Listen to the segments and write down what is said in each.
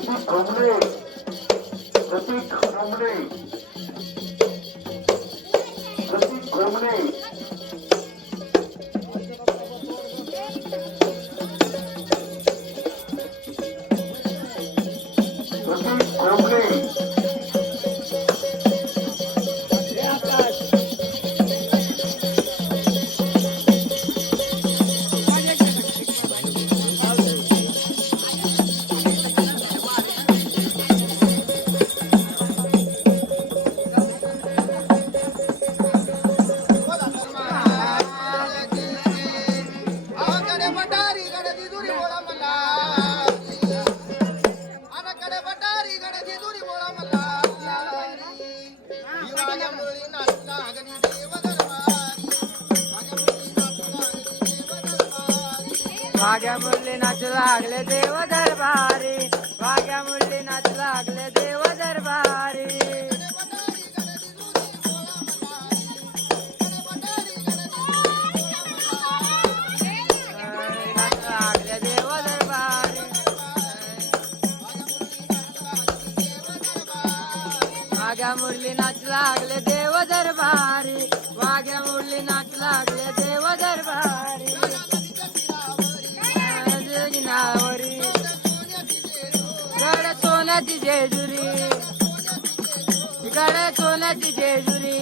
प्रतीक घोंगडे, प्रतीक घोंगडे, प्रतीक घोंगडे, प्रतीक घोंगडे, वाघ्या मुरली नाचू लागले देव दरबारी, वाघ्या मुरली नाचू लागले देव दरबारी, नाचू लागले देव दरबारी, वाघ्या मुरली नाचू लागले देव दरबारी, वाघ्या मुरली नाचू लागले देव दरबारी, गड सोन्याची जेजुरी, गड सोन्याची जेजुरी,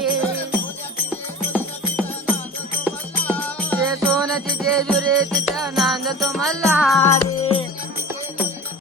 ते सोन्याची जेजुरी तिथं नांदतो मल्हारी.